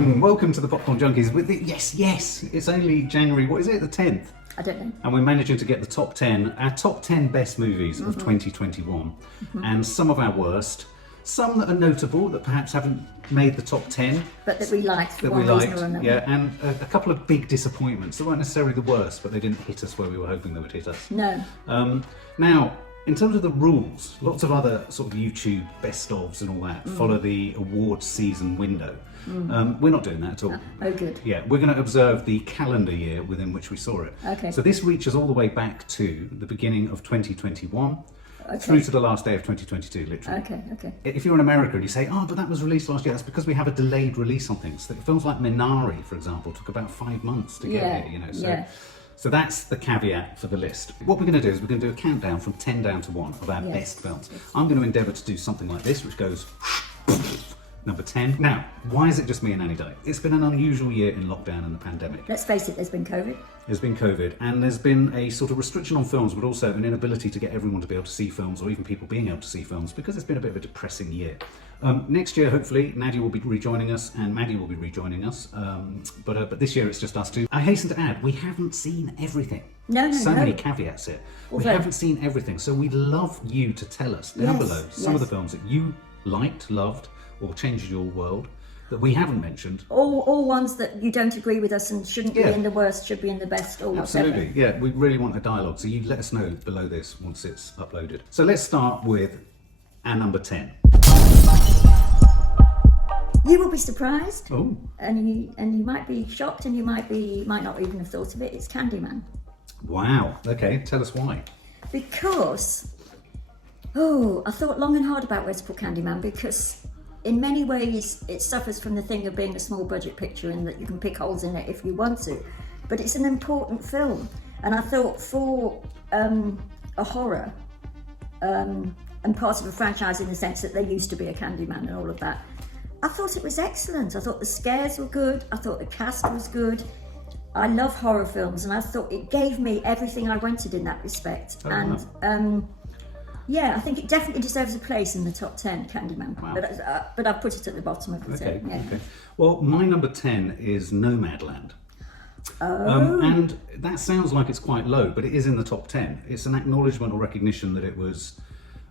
Welcome to the Popcorn Junkies. Yes, it's only January, what is it, the 10th? I don't know. And we're managing to get the top 10, our top 10 best movies of 2021. And some of our worst, some that are notable that perhaps haven't made the top 10. But that we liked for That one we reason liked, or another. yeah, and a couple of big disappointments that weren't necessarily the worst, but they didn't hit us where we were hoping they would hit us. No. Now, in terms of the rules, lots of other sort of YouTube best ofs and all that follow the awards season window. We're not doing that at all. Oh, good. Yeah, we're going to observe the calendar year within which we saw it. Okay. So this reaches all the way back to the beginning of 2021 Okay. through to the last day of 2022, literally. Okay. If you're in America and you say, oh, but that was released last year, that's because we have a delayed release on things. Films like Minari, for example, took about 5 months to get here, you know. So that's the caveat for the list. What we're going to do is we're going to do a countdown from 10 down to 1 of our best films. I'm going to endeavour to do something like this, which goes number 10. Now, why is it just me and Annie Day? It's been an unusual year in lockdown and the pandemic. Let's face it, there's been COVID. There's been COVID, and there's been a sort of restriction on films, but also an inability to get everyone to be able to see films, or even people being able to see films, because it's been a bit of a depressing year. Next year, hopefully, Nadia will be rejoining us, and Maddie will be rejoining us, but this year it's just us two. I hasten to add, we haven't seen everything. No. So many caveats here. We haven't seen everything, so we'd love you to tell us down below some of the films that you liked, loved, or changed your world that we haven't mentioned. All ones that you don't agree with us and shouldn't be in the worst, should be in the best, or whatever. Absolutely, yeah, we really want a dialogue, so you let us know below this once it's uploaded. So let's start with our number 10. You will be surprised, Oh, and you might be shocked, and you might not even have thought of it. It's Candyman. wow, okay, tell us why. Because, I thought long and hard about where to put Candyman, because in many ways it suffers from the thing of being a small budget picture in that you can pick holes in it if you want to, but it's an important film. And I thought for a horror and part of a franchise in the sense that there used to be a Candyman and all of that, I thought it was excellent. I thought the scares were good, I thought the cast was good. I love horror films, and I thought it gave me everything I wanted in that respect. Yeah, I think it definitely deserves a place in the top 10, Candyman. Wow. But I've put it at the bottom of the 10. Yeah. Okay. Well, my number 10 is Nomadland. And that sounds like it's quite low, but it is in the top 10. It's an acknowledgement or recognition that it was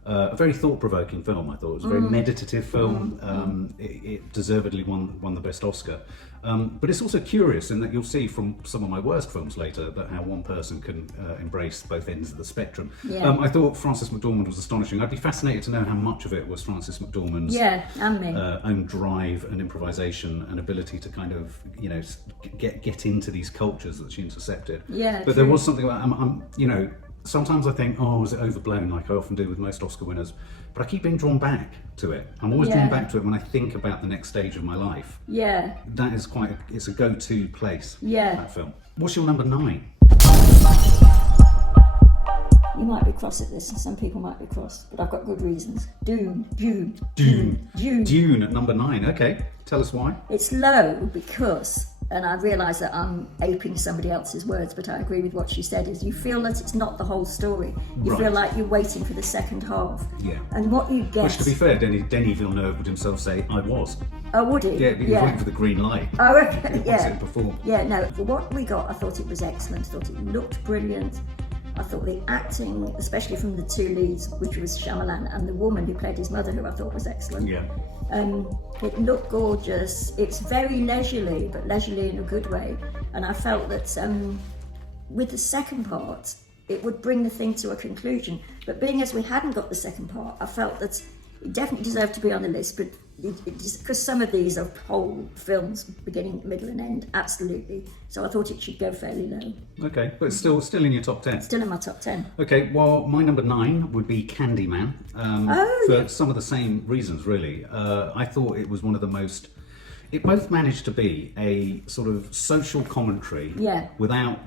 a very thought-provoking film, I thought. It was a very meditative film. It deservedly won the best Oscar. But it's also curious in that you'll see from some of my worst films later that how one person can embrace both ends of the spectrum. Yeah. I thought Frances McDormand was astonishing. I'd be fascinated to know how much of it was Frances McDormand's own drive and improvisation and ability to kind of, you know, get into these cultures that she intercepted. Yeah, but there was something about, you know, sometimes I think, oh, was it overblown, like I often do with most Oscar winners? But I keep being drawn back to it. I'm always drawn back to it when I think about the next stage of my life. Yeah. That is it's a go-to place, that film. What's your number 9? You might be cross at this, and some people might be cross, but I've got good reasons. Dune at number 9, okay. Tell us why. It's low because, and I realise that I'm aping somebody else's words, but I agree with what she said, is you feel that it's not the whole story. You feel like you're waiting for the second half. Yeah. And what you get... Which, to be fair, Denis Villeneuve would himself say, I was. Oh, would he? Yeah, he was waiting for the green light. Oh, okay, It performed. Yeah, no, for what we got, I thought it was excellent. I thought it looked brilliant. I thought the acting, especially from the two leads, which was Shyamalan and the woman who played his mother, who I thought was excellent. Yeah. It looked gorgeous. It's very leisurely, but leisurely in a good way. And I felt that with the second part, it would bring the thing to a conclusion. But being as we hadn't got the second part, I felt that it definitely deserved to be on the list, but because some of these are whole films, beginning, middle and end, absolutely. So I thought it should go fairly low. Okay, but still in your top 10. Still in my top 10. Okay, well, my number 9 would be Candyman, for some of the same reasons, really. I thought it was one of the most... It both managed to be a sort of social commentary without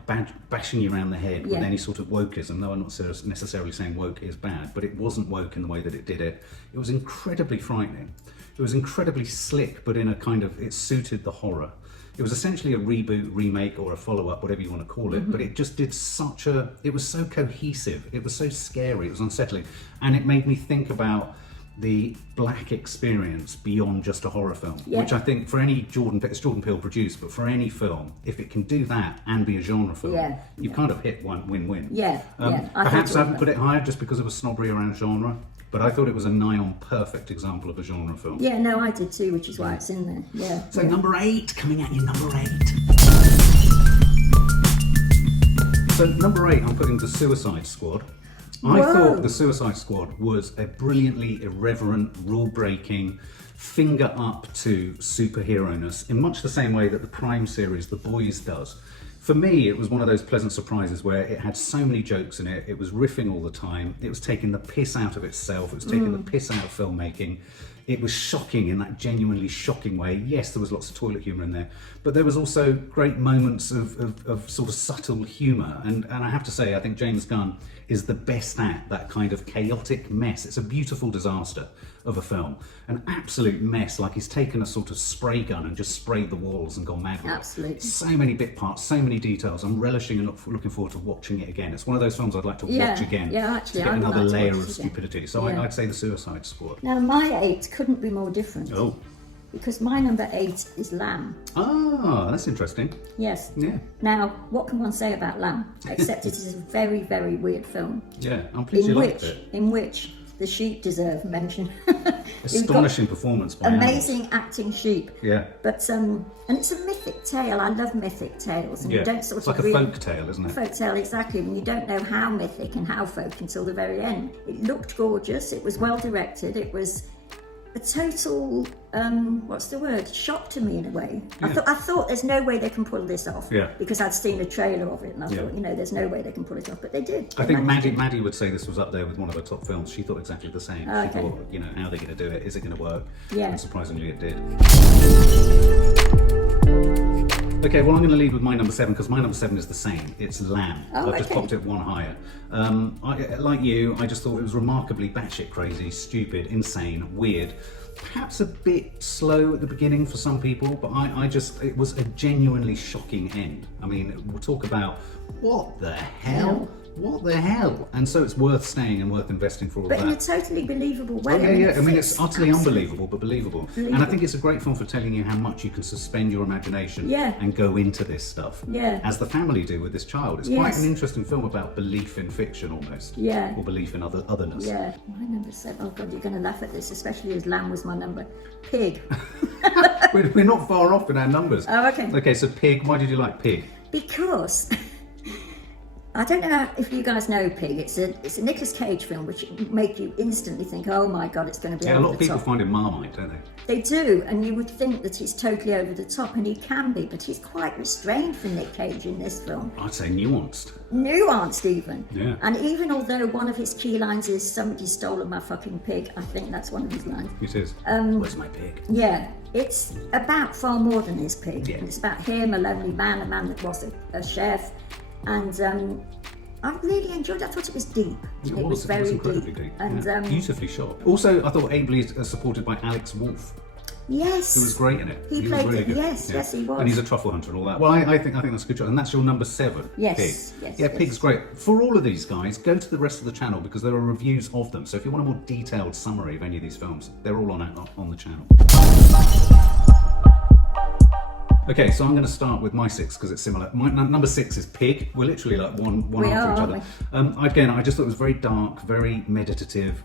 bashing you around the head with any sort of wokeism, though I'm not necessarily saying woke is bad, but it wasn't woke in the way that it did it. It was incredibly frightening. It was incredibly slick, but in a kind of... It suited the horror. It was essentially a reboot, remake, or a follow-up, whatever you want to call it, but it just did such a... It was so cohesive, it was so scary, it was unsettling, and it made me think about the black experience beyond just a horror film, Yeah. which I think for any it's Jordan Peele produced, but for any film, if it can do that and be a genre film, Yeah. you've kind of hit one win-win. Yeah, yeah. Perhaps I haven't put it higher just because of a snobbery around genre, but I thought it was a nigh on perfect example of a genre film. Yeah, no, I did too, which is why it's in there. Yeah. So yeah. number 8, coming at you, number 8. So number 8, I'm putting The Suicide Squad. I Whoa. thought The Suicide Squad was a brilliantly irreverent, rule-breaking, finger-up to superhero-ness in much the same way that the Prime series, The Boys, does. For me, it was one of those pleasant surprises where it had so many jokes in it, it was riffing all the time, it was taking the piss out of itself, it was taking the piss out of filmmaking. It was shocking in that genuinely shocking way. Yes, there was lots of toilet humour in there, but there was also great moments of sort of subtle humour. And I have to say, I think James Gunn is the best at that kind of chaotic mess. It's a beautiful disaster of a film. An absolute mess, like he's taken a sort of spray gun and just sprayed the walls and gone mad with it. Absolutely. So many bit parts, so many details. I'm relishing and looking forward to watching it again. It's one of those films I'd like to watch again actually, to get I would another like to layer watch of it again. stupidity. So Yeah. I'd say The Suicide Squad. Now, my 8 couldn't be more different. Oh. Because my number 8 is Lamb. Ah, that's interesting. Yes. Yeah. Now, what can one say about Lamb? Except it is a very, very weird film. Yeah, I'm pleased you liked it. In which the sheep deserve mention. Astonishing performance by amazing acting sheep. Yeah. But and it's a mythic tale. I love mythic tales, and Yeah, you don't sort it's of like a really, folk tale, isn't it? folk tale, exactly. And you don't know how mythic and how folk until the very end. It looked gorgeous. It was well directed. It was a total what's the word? Shock to me in a way. Yeah. I thought there's no way they can pull this off. Yeah. Because I'd seen a trailer of it, and I Yeah. thought, there's no way they can pull it off. But they did. I They think managed Maddie would say this was up there with one of her top films. She thought exactly the same. Oh, She okay. thought, how are they going to do it? Is it going to work? Yeah. And surprisingly, it did. Okay, well, I'm going to lead with my number 7 because my number 7 is the same. It's Lamb. Oh, I've just okay. popped it one higher. Like you, I just thought it was remarkably batshit crazy, stupid, insane, weird. Perhaps a bit slow at the beginning for some people, but it was a genuinely shocking end. I mean, we'll talk about what the hell? What the hell? And so it's worth staying and worth investing for all But that. in a totally believable way. Oh, yeah. I mean, fits it's utterly absolutely. unbelievable, but believable. And I think it's a great film for telling you how much you can suspend your imagination Yeah. and go into this stuff. Yeah. As the family do with this child. It's quite an interesting film about belief in fiction almost. Yeah. Or belief in otherness. Yeah, my number 7. Oh God, you're going to laugh at this, especially as Lamb was my number. Pig. We're not far off in our numbers. Oh, okay. Okay, so Pig, why did you like Pig? Because I don't know if you guys know Pig. It's a Nicolas Cage film, which make you instantly think, oh my God, it's going to be Yeah, a over lot of the people top. find him Marmite, don't they? They do, and you would think that he's totally over the top, and he can be, but he's quite restrained for Nick Cage in this film. I'd say nuanced. Nuanced even. Yeah. And even although one of his key lines is, somebody's stolen my fucking pig, I think that's one of his lines. It is. Where's my pig? Yeah, it's about far more than his pig. Yeah. And it's about him, a lonely man, a man that was a chef. And I really enjoyed it. I thought it was deep. It was very incredibly deep. And yeah. Beautifully shot. Also, I thought ably supported by Alex Wolff, yes, who was great in it. He was played really it. good. Yes, Yeah. yes, he was. And he's a truffle hunter and all that. Well, I think that's a good shot. And that's your number 7. Yes, Pig. yes, Yeah, yes. Pig's great. For all of these guys, go to the rest of the channel because there are reviews of them. So if you want a more detailed summary of any of these films, they're all on the channel. Okay, so I'm going to start with my 6 because it's similar. My number 6 is Pig. We're literally like one We after are, each aren't other. Again, I just thought it was very dark, very meditative.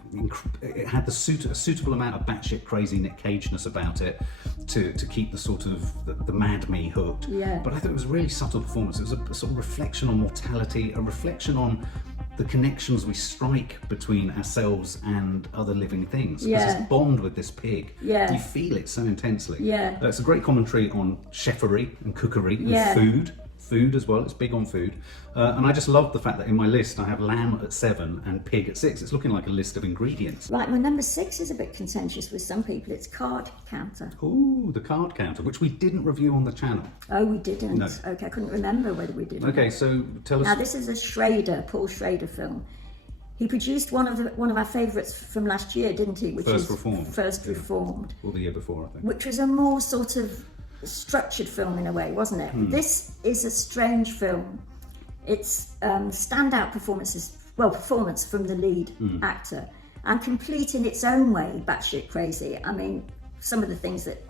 It had a suitable amount of batshit crazy Nick Cage-ness about it to keep the sort of the mad me hooked. Yeah. But I thought it was a really subtle performance. It was a sort of reflection on mortality, a reflection on the connections we strike between ourselves and other living things. There's Yeah. this bond with this pig. Yeah. You feel it so intensely. Yeah. It's a great commentary on chefery and cookery and Yeah. food as well. It's big on food. And I just love the fact that in my list I have lamb at 7 and pig at 6. It's looking like a list of ingredients. Right, my number 6 is a bit contentious with some people. It's card counter. Ooh, the card counter, which we didn't review on the channel. Oh, we didn't. No. Okay, I couldn't remember whether we did. or Okay, not. so tell Now us. this is a Paul Schrader film. He produced one of our favourites from last year, didn't he? Which First is Reformed. First Yeah. Reformed, Or the year before, I think. which was a more sort of structured film in a way, wasn't it? This is a strange film. It's standout performance from the lead actor, and complete in its own way, batshit crazy. I mean, some of the things that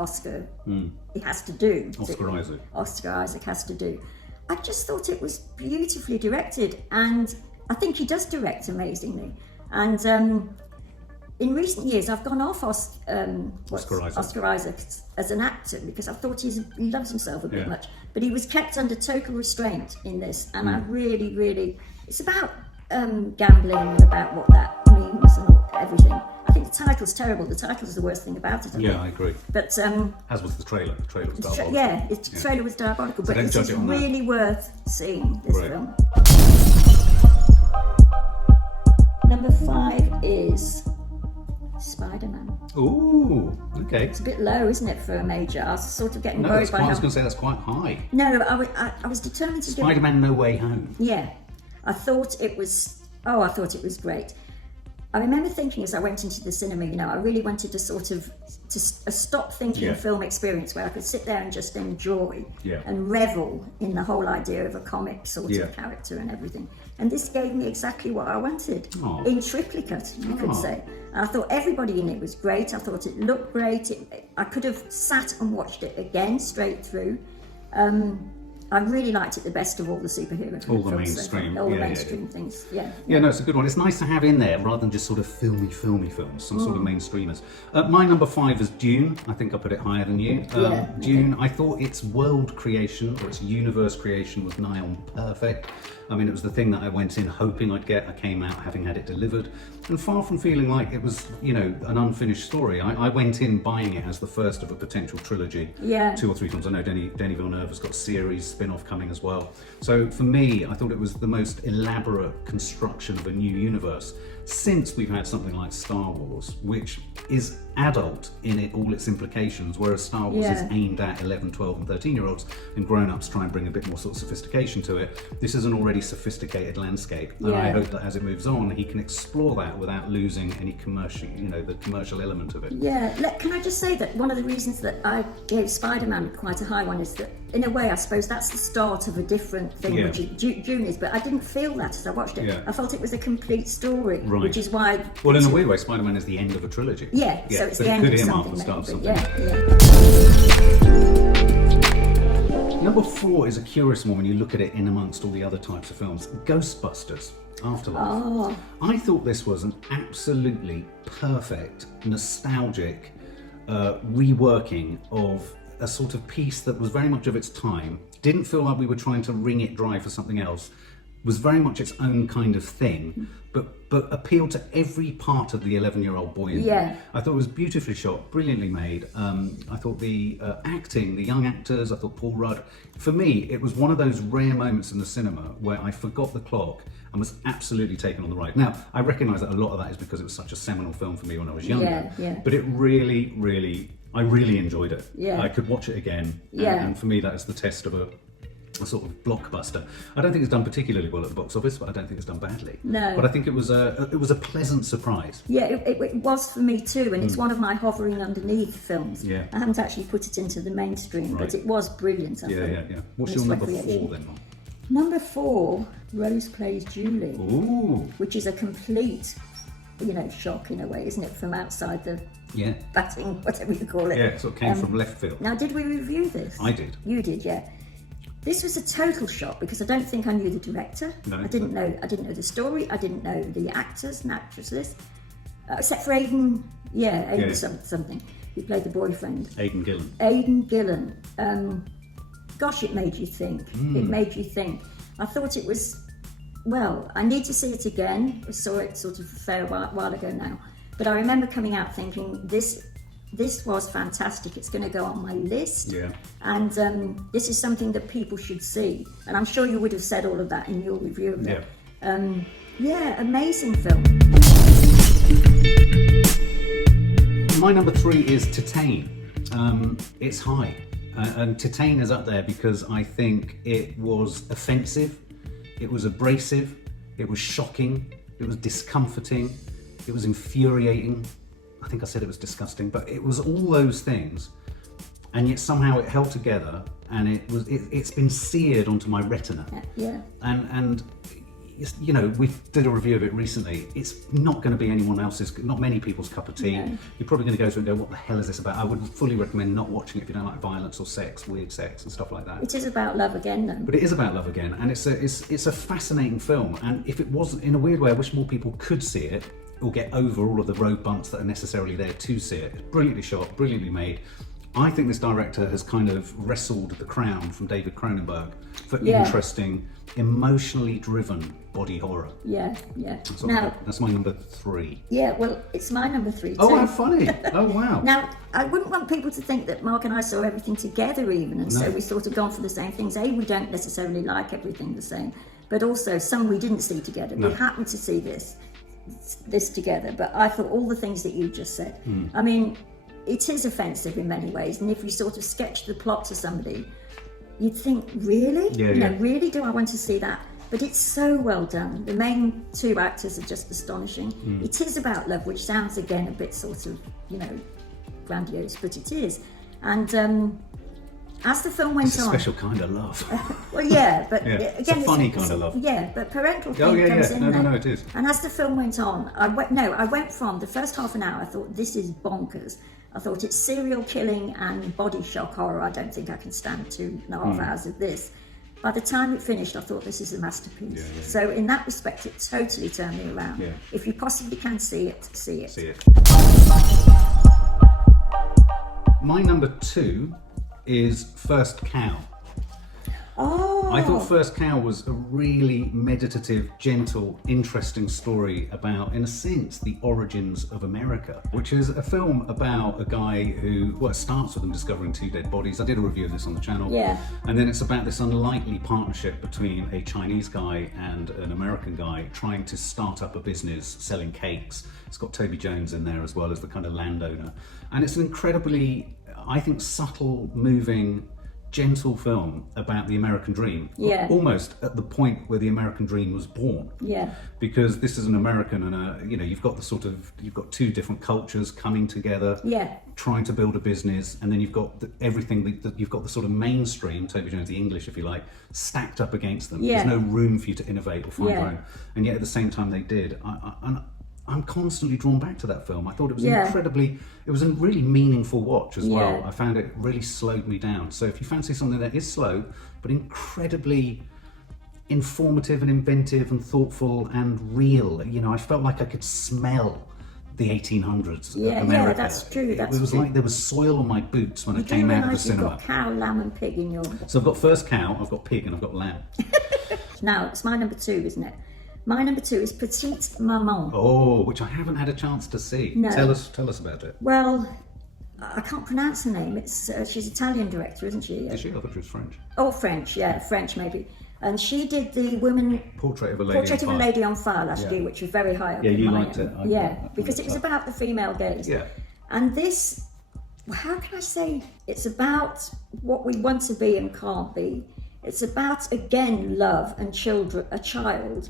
he has to do. Oscar Isaac has to do. I just thought it was beautifully directed, and I think he does direct amazingly. And in recent years, I've gone off Oscar Isaac as an actor because I thought he loves himself a bit much. But he was kept under total restraint in this, and I really, really, it's about gambling and about what that means and everything. I think the title's terrible. The title's the worst thing about it. I agree. But as was the trailer. The trailer was diabolical. The trailer was diabolical. So but it's really worth seeing this film. Number 5 is Spider-Man. Ooh, okay. It's a bit low, isn't it, for a major? I was sort of getting No, worried by I was going to say that's quite high. No, I was determined to Spider-Man No Way Home. Yeah, I thought it was great. I remember thinking as I went into the cinema, I really wanted to sort of a stop thinking film experience where I could sit there and just enjoy and revel in the whole idea of a comic sort of character and everything. And this gave me exactly what I wanted in triplicate, you could say. And I thought everybody in it was great. I thought it looked great. I could have sat and watched it again straight through. I really liked it the best of all the superhero films. All the mainstream. All the mainstream things, Yeah, no, it's a good one. It's nice to have in there rather than just sort of filmy films, some sort of mainstreamers. My number 5 is Dune. I think I put it higher than you. Dune, I thought its world creation or its universe creation was nigh on perfect. I mean, it was the thing that I went in hoping I'd get. I came out having had it delivered. And far from feeling like it was, an unfinished story, I went in buying it as the first of a potential trilogy. 2 or 3 films. I know Denis Villeneuve has got a series spin-off coming as well. So for me, I thought it was the most elaborate construction of a new universe since we've had something like Star Wars, which is adult in all its implications, whereas Star Wars is aimed at 11, 12 and 13-year-olds, and grown-ups try and bring a bit more sort of sophistication to it. This is an already sophisticated landscape, and I hope that as it moves on, he can explore that without losing any commercial, the commercial element of it. Can I just say that one of the reasons that I gave Spider-Man quite a high one is that, in a way, I suppose that's the start of a different thing, which Dune is, but I didn't feel that as I watched it. I felt it was a complete story, which is why... Well, in a weird way, Spider-Man is the end of a trilogy. So it's the end of something. Number 4 is a curious one when you look at it in amongst all the other types of films. Ghostbusters Afterlife. I thought this was an absolutely perfect, nostalgic reworking of a sort of piece that was very much of its time, didn't feel like we were trying to wring it dry for something else, was very much its own kind of thing, but appealed to every part of the 11-year-old boy in me. I thought it was beautifully shot, brilliantly made. I thought the acting, the young actors, I thought Paul Rudd, for me, it was one of those rare moments in the cinema where I forgot the clock and was absolutely taken on the ride. Now, I recognise that a lot of that is because it was such a seminal film for me when I was younger, but it really, really, I really enjoyed it. I could watch it again, and for me that is the test of a sort of blockbuster. I don't think it's done particularly well at the box office, but I don't think it's done badly. No. But I think it was a pleasant surprise. It was for me too, and it's one of my hovering underneath films. I haven't actually put it into the mainstream, but it was brilliant. I think. What's your number 4 then, Mom? Number 4, Rose Plays Julie. Ooh. Which is a complete, shock in a way, isn't it, from outside the batting, whatever you call it. It sort of came from left field. Now, did we review this? I did. You did, This was a total shock because I don't think I knew the director. No. I didn't know the story. I didn't know the actors and actresses, except for Aidan. Something. Who played the boyfriend? Aidan Gillen. Aidan Gillen. Gosh, it made you think. It made you think. I thought it was. Well, I need to see it again. I saw it sort of a fair while ago now, but I remember coming out thinking this was fantastic. It's going to go on my list. And this is something that people should see. And I'm sure you would have said all of that in your review of it. Amazing film. My number 3 is Titane. It's high. And Titane is up there because I think it was offensive, it was abrasive, it was shocking, it was discomforting, it was infuriating. I think I said it was disgusting, but it was all those things, and yet somehow it held together, and it's been seared onto my retina. And you know, we did a review of it recently. It's not going to be anyone else's, not many people's cup of tea. No. You're probably going to go through and go, what the hell is this about? I would fully recommend not watching it if you don't like violence or sex, weird sex and stuff like that. It is about love again, though. But it is about love again, and it's a fascinating film. And if it wasn't, in a weird way, I wish more people could see it or get over all of the road bumps that are necessarily there to see it. It's brilliantly shot, brilliantly made. I think this director has kind of wrestled the crown from David Cronenberg for interesting, emotionally driven body horror. Yeah. That's my number 3. Yeah, well, it's my number 3 too. Oh, how funny! Oh, wow. Now, I wouldn't want people to think that Mark and I saw everything together even, and so we sort of gone for the same things. We don't necessarily like everything the same, but also some we didn't see together. We happened to see this together, but I thought all the things that you just said. I mean, it is offensive in many ways, and if you sort of sketch the plot to somebody, you'd think, really? Really, do I want to see that? But it's so well done. The main 2 actors are just astonishing. It is about love, which sounds again a bit sort of, you know, grandiose, but it is. And as the film went It's a on, special kind of love. well, yeah, but again, it's a funny kind of love. Yeah, but parental thing comes in there. No, it is. And as the film went on, I went from the first half an hour. I thought, this is bonkers. I thought, it's serial killing and body shock horror. I don't think I can stand 2.5 hours of this. By the time it finished, I thought, this is a masterpiece. So in that respect, it totally turned me around. If you possibly can see it, see it. See it. My number 2 is First Cow. Oh. I thought First Cow was a really meditative, gentle, interesting story about, in a sense, the origins of America, which is a film about a guy who, well, it starts with him discovering 2 dead bodies. I did a review of this on the channel. Yeah. And then it's about this unlikely partnership between a Chinese guy and an American guy trying to start up a business selling cakes. It's got Toby Jones in there as well as the kind of landowner. And it's an incredibly, I think, subtle, moving, gentle film about the American dream, almost at the point where the American dream was born. Because this is an American, and you've got 2 different cultures coming together, trying to build a business, and then you've got everything that you've got the sort of mainstream, Toby Jones, the English, if you like, stacked up against them. There's no room for you to innovate or find your own, and yet at the same time they did. I'm constantly drawn back to that film. I thought it was it was a really meaningful watch as well. I found it really slowed me down. So if you fancy something that is slow, but incredibly informative and inventive and thoughtful and real, I felt like I could smell the 1800s America. Yeah, that's true. It was like there was soil on my boots when I came out of the cinema. You've got cow, lamb and pig in your... So I've got First Cow, I've got pig, and I've got lamb. Now, it's my number 2, isn't it? My number 2 is Petite Maman. Oh, which I haven't had a chance to see. No. Tell us about it. Well, I can't pronounce her name. It's she's Italian director, isn't she? Is she? I thought she was French. Oh, French, French maybe. And she did the women Portrait of a Lady on Fire last year, which was very high up. Yeah, you liked it. Because it was about the female gaze. Yeah. And this, how can I say? It's about what we want to be and can't be. It's about, again, love and a child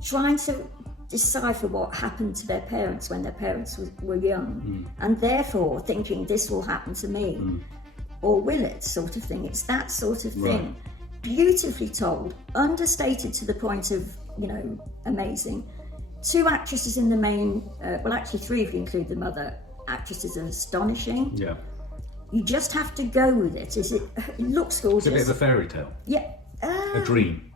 trying to decipher what happened to their parents when their parents were young, and therefore thinking, this will happen to me, or will it, sort of thing. It's that sort of thing. Beautifully told, understated to the point of, amazing. 2 actresses in the main, well, actually 3 if you include the mother. Actresses are astonishing. Yeah. You just have to go with it. It looks gorgeous. It's a bit of a fairy tale. Yeah. A dream.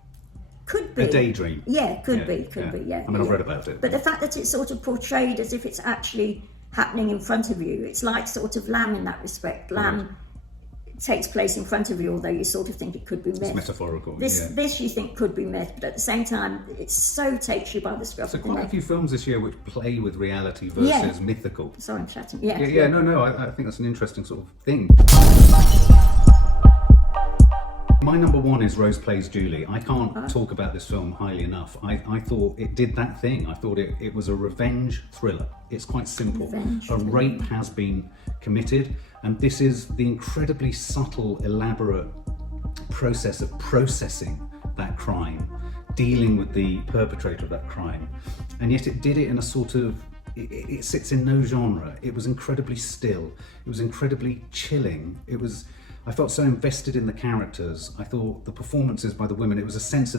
Could be. A daydream. Yeah, could be. I mean, I've read about it. But the fact that it's sort of portrayed as if it's actually happening in front of you, it's like sort of Lamb in that respect. Lamb takes place in front of you, although you sort of think it could be myth. It's metaphorical. This you think could be myth, but at the same time, it so takes you by the scruff So of the quite a neck. few films this year which play with reality versus mythical. Sorry, I'm chatting. No, I think that's an interesting sort of thing. My number 1 is Rose Plays Julie. I can't talk about this film highly enough. I thought it did that thing. I thought it was a revenge thriller. It's quite simple. A rape has been committed, and this is the incredibly subtle, elaborate process of processing that crime, dealing with the perpetrator of that crime. And yet it did it in a sort of, it sits in no genre. It was incredibly still. It was incredibly chilling. It was I felt so invested in the characters. I thought the performances by the women, there was a sense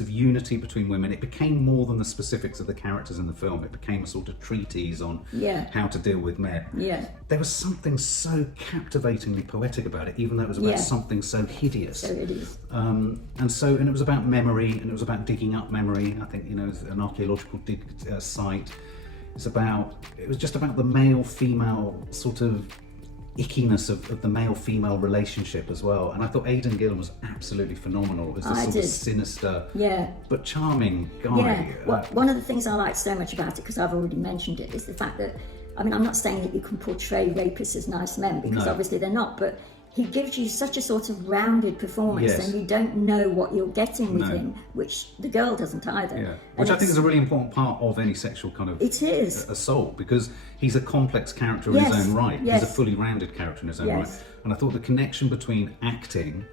of unity between women. It became more than the specifics of the characters in the film. It became a sort of treatise on how to deal with men. Yeah. There was something so captivatingly poetic about it, even though it was about something so hideous. So it is. And it was about memory, and it was about digging up memory. I think, it's an archaeological site. It was just about the male-female sort of ickiness of the male-female relationship as well. And I thought Aidan Gillen was absolutely phenomenal as this sort of sinister but charming guy. Yeah. Well, one of the things I like so much about it, because I've already mentioned it, is the fact that, I'm not saying that you can portray rapists as nice men, because obviously they're not, but he gives you such a sort of rounded performance, and you don't know what you're getting with him, which the girl doesn't either. Yeah. Which I think is a really important part of any sexual kind of assault, because he's a complex character in his own right. He's a fully rounded character in his own right. And I thought the connection between acting,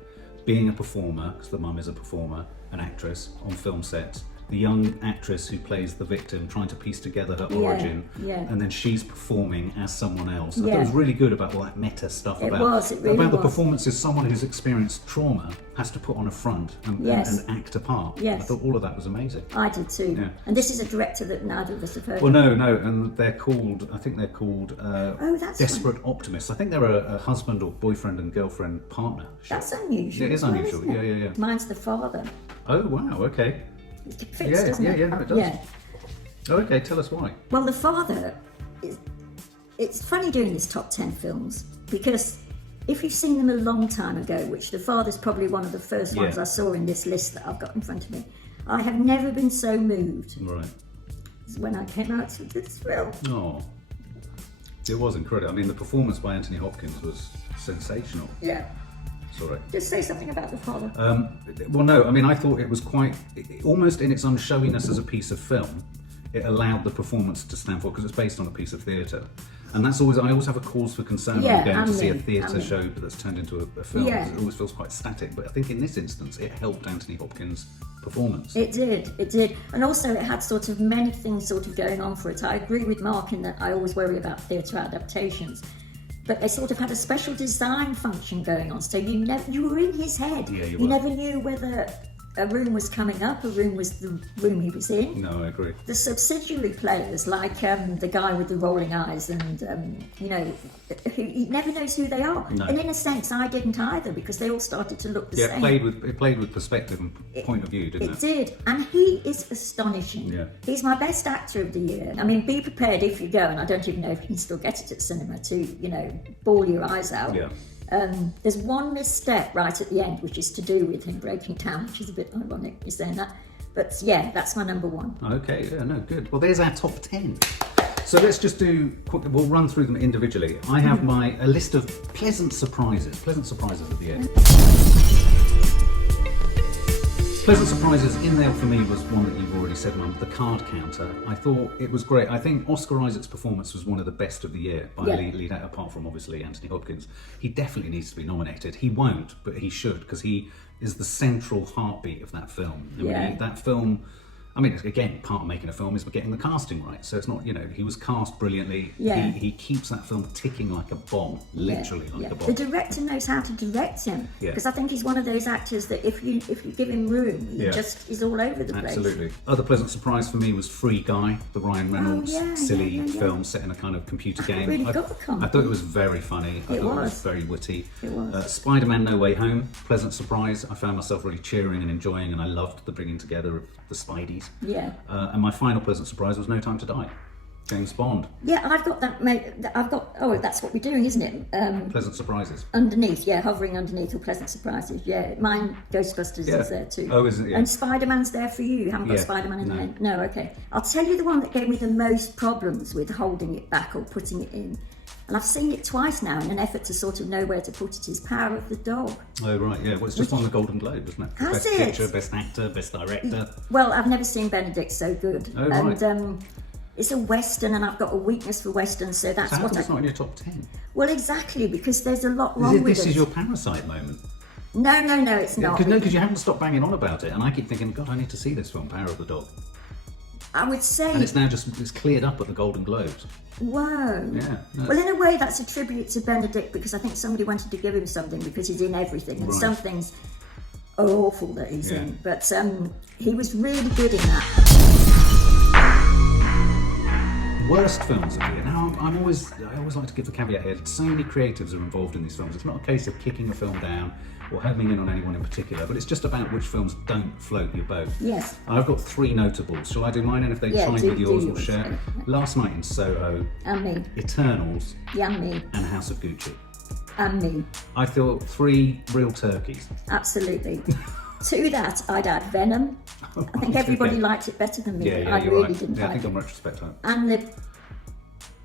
being a performer, because the mum is a performer, an actress on film sets, the young actress who plays the victim, trying to piece together her origin, and then she's performing as someone else. I thought it was really good about all that meta stuff about the performances. Someone who's experienced trauma has to put on a front and act a part. I thought all of that was amazing. I did too. Yeah. And this is a director that neither of us have heard of. No, and they're called Desperate Optimists. I think they're a husband or boyfriend and girlfriend partner. That's unusual. It is unusual. Yeah. Mine's the father. Oh wow, okay. It fits, doesn't it? Yeah, no, it does. Yeah. Okay, tell us why. Well, the father, it's funny doing these top 10 films, because if you've seen them a long time ago, which the father's probably one of the first ones I saw in this list that I've got in front of me, I have never been so moved as when I came out with this film. Oh, it was incredible. I mean, the performance by Anthony Hopkins was sensational. Yeah. Sorry. Just say something about the father. Well, no, I mean, I thought it was almost in its unshowiness as a piece of film, it allowed the performance to stand for, because it's based on a piece of theatre. And I always have a cause for concern when I'm going to see a theatre show that's turned into a film, because it always feels quite static. But I think in this instance, it helped Anthony Hopkins' performance. It did. And also it had sort of many things sort of going on for it. I agree with Mark in that I always worry about theatre adaptations. But they sort of had a special design function going on, so you were in his head. Yeah, you never knew whether a room was coming up, a room was the room he was in. No, I agree. The subsidiary players, like the guy with the rolling eyes, and he never knows who they are. No. And in a sense, I didn't either, because they all started to look the same. It played with perspective and point of view, didn't it? It did, and he is astonishing. Yeah. He's my best actor of the year. I mean, be prepared if you go, and I don't even know if you can still get it at cinema, to bawl your eyes out. Yeah. There's one misstep right at the end, which is to do with him breaking down, which is a bit ironic, you're saying that. But yeah, that's my number one. Okay, yeah, no, good. Well, there's our top 10. So let's just we'll run through them individually. I have a list of pleasant surprises at the end. Pleasant surprises in there for me was one that you've already said, Mum, the card counter. I thought it was great. I think Oscar Isaac's performance was one of the best of the year by lead apart from obviously Anthony Hopkins. He definitely needs to be nominated. He won't, but he should, because he is the central heartbeat of that film. That film, again, part of making a film is getting the casting right. So it's not, he was cast brilliantly. Yeah. He keeps that film ticking like a bomb, literally like a bomb. The director knows how to direct him, because I think he's one of those actors that if you give him room, he just is all over the place. Absolutely. Other pleasant surprise for me was Free Guy, the Ryan Reynolds silly film set in a kind of computer game. Really got the comment. I thought it was very funny. I thought it was very witty. It was. Spider-Man No Way Home, pleasant surprise. I found myself really cheering and enjoying, and I loved the bringing together of the Spideys. Yeah. And my final pleasant surprise was No Time to Die, James Bond. Yeah, I've got that, mate. That's what we're doing, isn't it? Pleasant surprises. Underneath, hovering underneath, or pleasant surprises. Yeah, mine, Ghostbusters is there too. Oh, is it? Yeah. And Spider-Man's there for you. You haven't got Spider-Man in there? No, okay. I'll tell you the one that gave me the most problems with holding it back or putting it in. And I've seen it twice now in an effort to sort of know where to put it, is Power of the Dog. Oh, right, yeah. Well, it's just won the Golden Globe, isn't it? Has Best it? Picture, Best Actor, Best Director. Well, I've never seen Benedict so good. Oh, right. And it's a Western, and I've got a weakness for Westerns, so that's how come it's not in your top 10? Well, exactly, because there's a lot wrong with it. This is your Parasite moment. No, it's not. Because you haven't stopped banging on about it, and I keep thinking, God, I need to see this film, Power of the Dog. I would say... And it's now it's cleared up at the Golden Globes. Whoa. Yeah. Well, in a way, that's a tribute to Benedict, because I think somebody wanted to give him something, because he's in everything, and some things are awful that he's in. But he was really good in that. Worst films of the year. Now, I always like to give the caveat here. So many creatives are involved in these films. It's not a case of kicking a film down or homing in on anyone in particular, but it's just about which films don't float your boat. Yes. I've got 3 notables. Shall I do mine, and if they chime with yours, we'll share? Last Night in Soho. And me. Eternals. Yeah, and me. And House of Gucci. And me. I feel 3 real turkeys. Absolutely. To that, I'd add Venom. I think everybody liked it better than me. Yeah, I really didn't like I think it. on retrospect, And the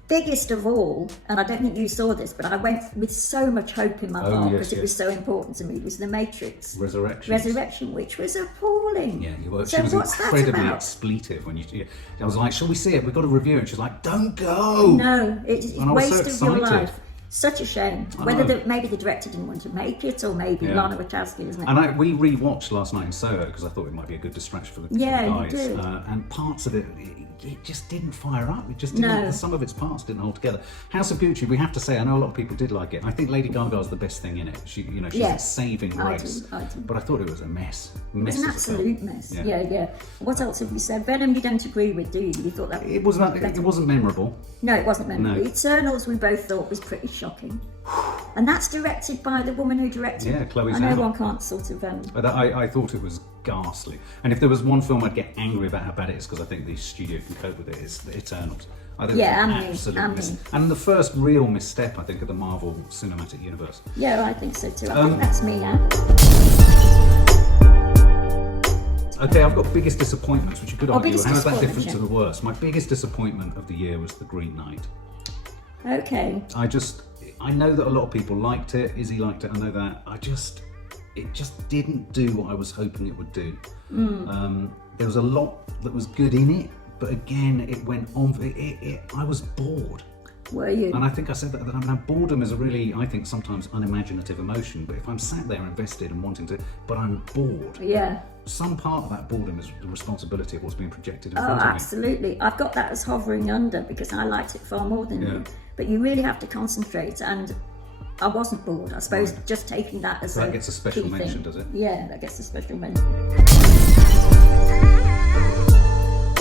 biggest of all, and I don't think you saw this, but I went with so much hope in my heart because it was so important to me, was The Matrix Resurrection, which was appalling. Yeah, you were. So she was what's that incredibly about? expletive when you. I was like, "Shall we see it? We've got a review." And she's like, "Don't go." No, it's a waste of your life. Such a shame. Whether maybe the director didn't want to make it, or maybe Lana Wachowski, isn't it? And we re-watched Last Night in Soho because I thought it might be a good distraction for the guys. You did. And parts of it just didn't fire up. It just didn't. No. Some of its parts didn't hold together. House of Gucci, we have to say, I know a lot of people did like it. I think Lady Gaga's the best thing in it. She's a saving grace. I do. But I thought it was a mess. It was an absolute mess. Yeah. What else have you said? Venom, you don't agree with, do you? You thought that it wasn't memorable. No, it wasn't memorable. No. Eternals, we both thought was pretty shocking. And that's directed by the woman who directed it. Chloe Zhao. I know one can't sort of... But I thought it was ghastly. And if there was one film I'd get angry about how bad it is, because I think the studio can cope with it, it's The Eternals. I think and the first real misstep, I think, of the Marvel Cinematic Universe. Yeah, I think so too. I think that's me now. Okay, I've got biggest disappointments, which you could argue. How is that different to the the worst? My biggest disappointment of the year was The Green Knight. Okay. I know that a lot of people liked it. Izzy liked it. I know that. It just didn't do what I was hoping it would do. There was a lot that was good in it, but again, it went on. I was bored. Were you? And I think I said that. Now, boredom is a really, I think, sometimes unimaginative emotion. But if I'm sat there invested and wanting to, but I'm bored. Yeah. Some part of that boredom is the responsibility of what's being projected in front of me. Oh, absolutely. I've got that as hovering under because I liked it far more than you. But you really have to concentrate, and I wasn't bored. I suppose just taking that as that gets a special mention, does it? Yeah, that gets a special mention.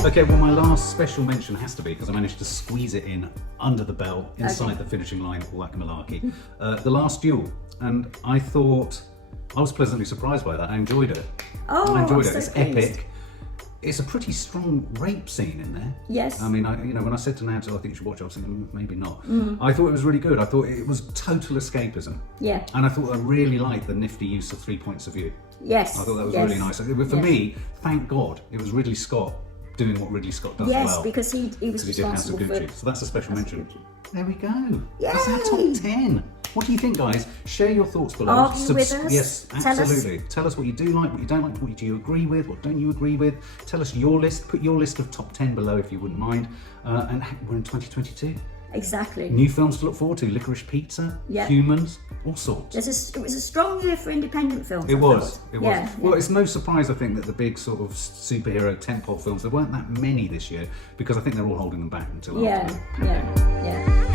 Okay, well, my last special mention has to be, because I managed to squeeze it in under the bell, inside the finishing line, all that malarkey. The Last Duel. And I thought, I was pleasantly surprised by that. I enjoyed it. Oh, I enjoyed it. So it's pleased. epic. It's a pretty strong rape scene in there. Yes. I mean, when I said to Nadia, I think you should watch it, I was thinking, maybe not. I thought it was really good. I thought it was total escapism. Yeah. And I thought I really liked the nifty use of 3 points of view. Yes. I thought that was really nice. For me, thank God, it was Ridley Scott doing what Ridley Scott does well. Yes, because he was responsible for... So that's a special mention. There we go. Yay! That's our top 10. What do you think, guys? Share your thoughts below. Argue with us. Yes, absolutely. Tell us what you do like, what you don't like, what do you agree with, what don't you agree with. Tell us your list. Put your list of top 10 below if you wouldn't mind. And we're in 2022. Exactly. New films to look forward to. Licorice Pizza, Humans, all sorts. It was a strong year for independent films. It was. Yeah, well, it's no surprise, I think, that the big sort of superhero tentpole films, there weren't that many this year, because I think they're all holding them back until after the pandemic. Yeah.